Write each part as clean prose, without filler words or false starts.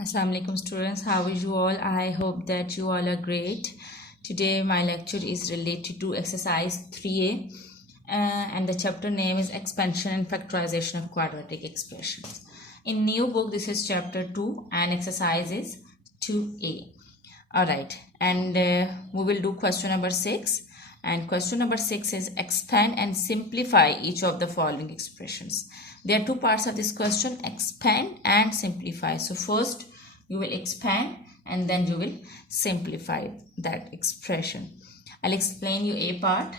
Assalamu alaikum students, how are you all? I hope that you all are great. Today my lecture is related to exercise 3a and the chapter name is expansion and factorization of quadratic expressions. In new book this is chapter 2 and exercise is 2a. Alright, and we will do question number 6, and question number 6 is expand and simplify each of the following expressions. There are two parts of this question, expand and simplify. So first you will expand and then you will simplify that expression. I'll explain you a part.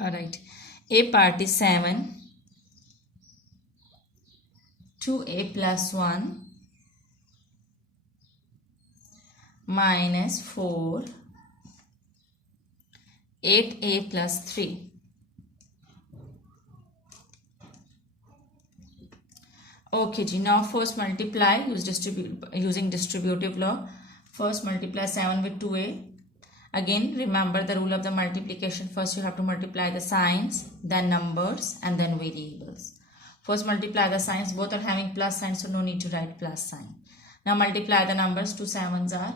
Alright, a part is 7 2a plus 1 minus 4 8a plus 3. Okay, now first multiply using distributive law. First multiply 7 with 2a. Again, remember the rule of the multiplication. First you have to multiply the signs, then numbers, and then variables. First multiply the signs. Both are having plus sign, so no need to write plus sign. Now multiply the numbers. 2 7s are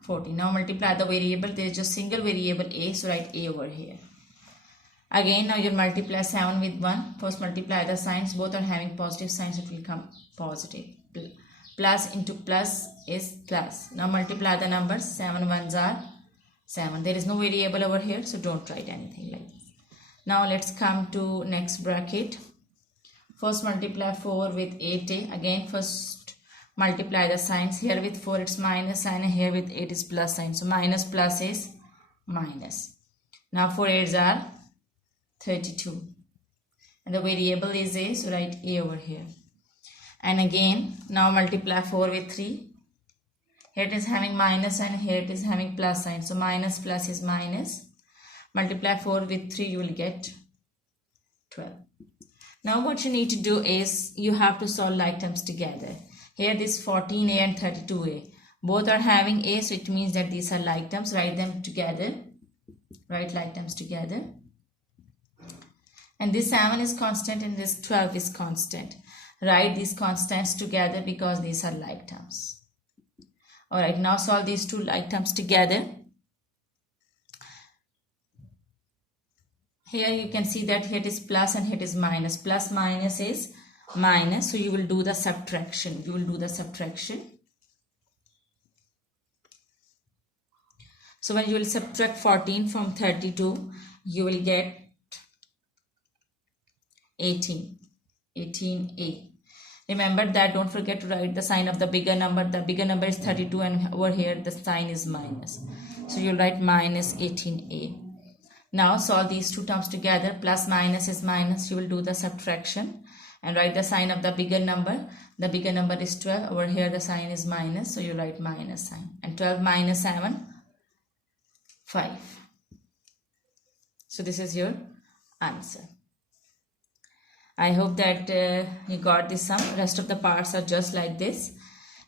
40. Now multiply the variable. There is just single variable a, so write a over here. Again, now you multiply 7 with 1. First multiply the signs. Both are having positive signs. It will come positive. Plus into plus is plus. Now multiply the numbers. 7 1s are 7. There is no variable over here, so don't write anything like this. Now let's come to next bracket. First multiply 4 with 8a. Again, first multiply the signs. Here with 4 it's minus sign, and here with 8 is plus sign. So minus plus is minus. Now 4 8s are 32. And the variable is a, so write a over here. And again, now multiply 4 with 3. Here it is having minus sign, here it is having plus sign. So minus plus is minus. Multiply 4 with 3, you will get 12. Now what you need to do is you have to solve like terms together. Here this 14a and 32a. Both are having a, so it means that these are like terms. Write them together. Write like terms together. And this 7 is constant and this 12 is constant. Write these constants together because these are like terms. Alright, now solve these two like terms together. Here you can see that here it is plus and here it is minus. Plus minus is minus. So you will do the subtraction. So when you will subtract 14 from 32, you will get 18a. Remember that, don't forget to write the sign of the bigger number. The bigger number is 32 and over here the sign is minus. So you'll write minus 18a. Now solve these two terms together. Plus minus is minus. You will do the subtraction and write the sign of the bigger number. The bigger number is 12. Over here the sign is minus. So you write minus sign. And 12 minus 7, 5. So this is your answer. I hope that you got this sum. Rest of the parts are just like this.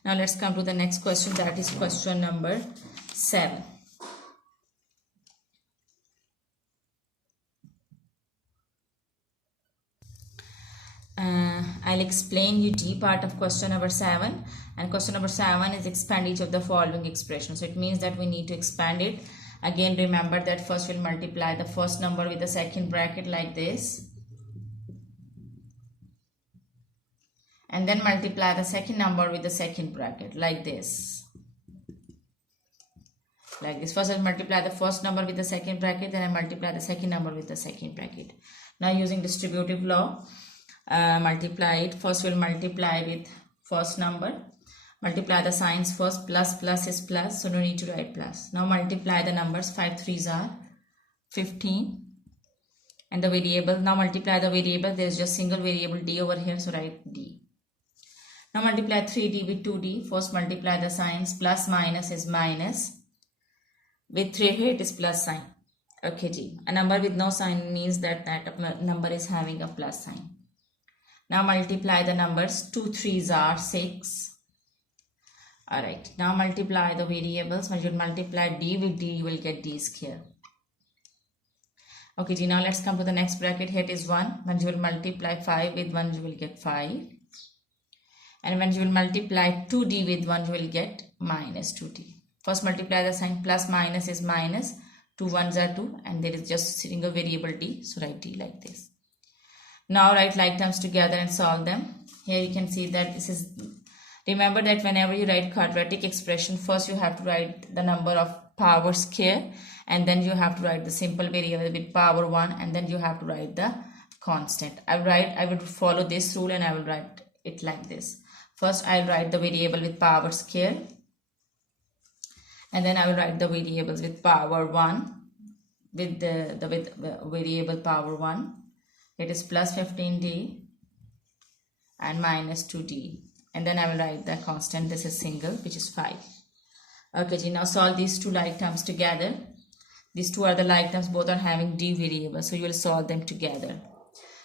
Now let's come to the next question, that is question number 7. I'll explain you D part of question number 7, and question number 7 is expand each of the following expressions. So it means that we need to expand it. Again, remember that first we'll multiply the first number with the second bracket like this. And then multiply the second number with the second bracket like this. Like this. First I multiply the first number with the second bracket, then I multiply the second number with the second bracket. Now using distributive law, multiply it. First we'll multiply with first number. Multiply the signs first. Plus plus is plus, so no need to write plus. Now multiply the numbers. 5 3s are 15. And the variable. Now multiply the variable. There is just single variable d over here, so write d. Now multiply 3d with 2d. First multiply the signs. Plus minus is minus. With 3 here it is plus sign. Okay, G. A number with no sign means that that number is having a plus sign. Now multiply the numbers. 2 3s are 6. Alright. Now multiply the variables. When you multiply d with d, you will get d square. Okay, G, now let's come to the next bracket. Here it is 1. When you will multiply 5 with 1, you will get 5. And when you will multiply 2d with 1, you will get minus 2d. First multiply the sign, plus minus is minus, 2 ones are 2, and there is just sitting a variable d, so write d like this. Now write like terms together and solve them. Here you can see that this is, remember that whenever you write quadratic expression, first you have to write the number of power square, and then you have to write the simple variable with power 1, and then you have to write the constant. I would follow this rule and I will write it like this. First I'll write the variable with power square, and then I will write the variables with power 1 with the variable power 1. It is plus 15d and minus 2d, and then I will write the constant. This is single, which is 5. Okay, now solve these two like terms together. These two are the like terms, both are having d variables, so you will solve them together.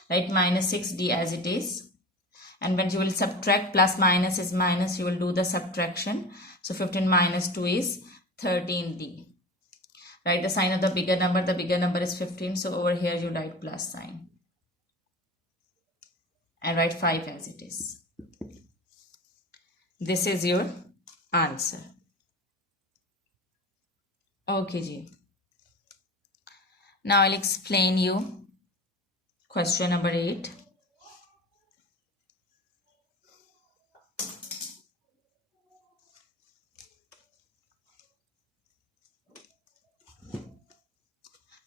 Write minus 6d as it is, and when you will subtract, plus minus is minus, you will do the subtraction. So 15 minus 2 is 13d. Write the sign of the bigger number is 15, so over here you write plus sign and write 5 as it is. This is your answer. Okay ji. Now I'll explain you question number 8.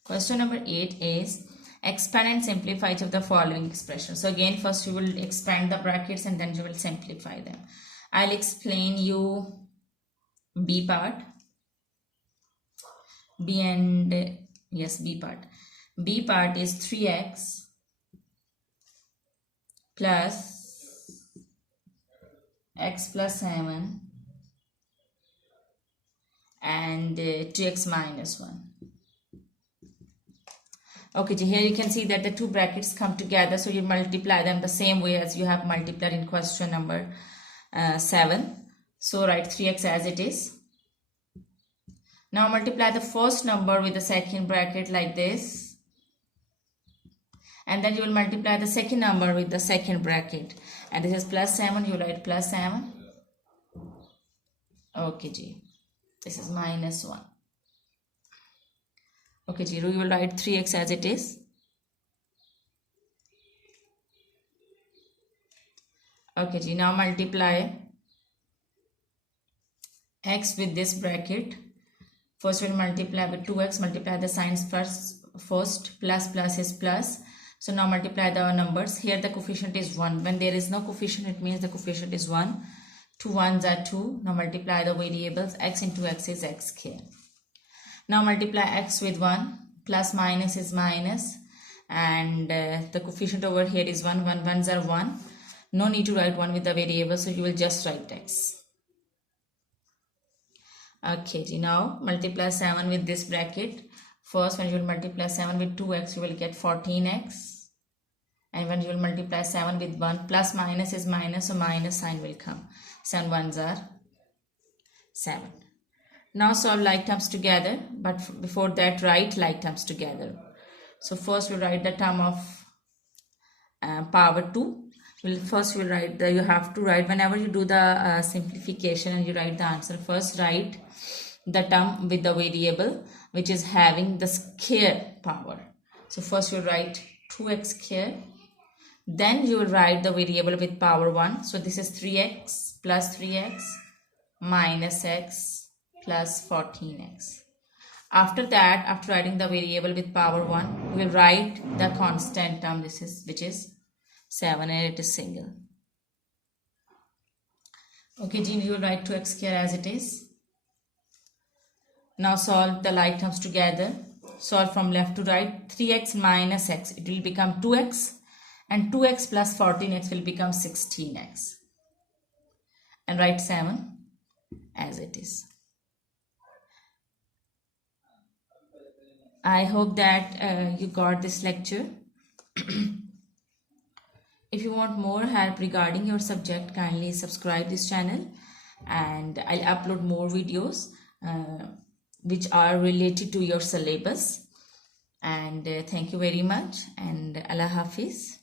Question number 8 is expand and simplify each of the following expressions. So again, first you will expand the brackets and then you will simplify them. I'll explain you B part. B part. B part is 3x plus x plus 7 and 2x minus 1. Okay, here you can see that the two brackets come together, so you multiply them the same way as you have multiplied in question number 7. So write 3x as it is. Now multiply the first number with the second bracket like this, and then you will multiply the second number with the second bracket, and this is plus 7, you write plus 7. Okay ji, this is minus 1. Okay ji, you will write 3x as it is. Okay ji, now multiply x with this bracket. First we'll multiply with 2x, multiply the signs first, plus is plus. So now multiply the numbers. Here the coefficient is 1. When there is no coefficient, it means the coefficient is 1. 2 ones are 2. Now multiply the variables. X into x is x square. Now multiply x with 1, plus minus is minus, and the coefficient over here is 1. 1 ones are 1. No need to write 1 with the variable, so you will just write x. Okay, now multiply 7 with this bracket. First, when you will multiply 7 with 2x, you will get 14x. And when you will multiply 7 with 1, plus minus is minus, so minus sign will come. 7 ones are 7. Now solve like terms together, but before that write like terms together. So first we'll write the term of power 2. First we'll write the, you have to write whenever you do the simplification and you write the answer, first write the term with the variable which is having the square power. So first you write 2x square, then you will write the variable with power 1. So this is 3x plus 3x minus x plus 14x. After that, after writing the variable with power 1, we will write the constant term, which is 7, and it is single. Okay, Jean, you will write 2x square as it is. Now solve the like terms together. Solve from left to right. 3x minus x, it will become 2x, and 2x plus 14x will become 16x. And write 7 as it is. I hope that you got this lecture. If you want more help regarding your subject, kindly subscribe this channel, and I'll upload more videos which are related to your syllabus. And thank you very much, and Allah Hafiz.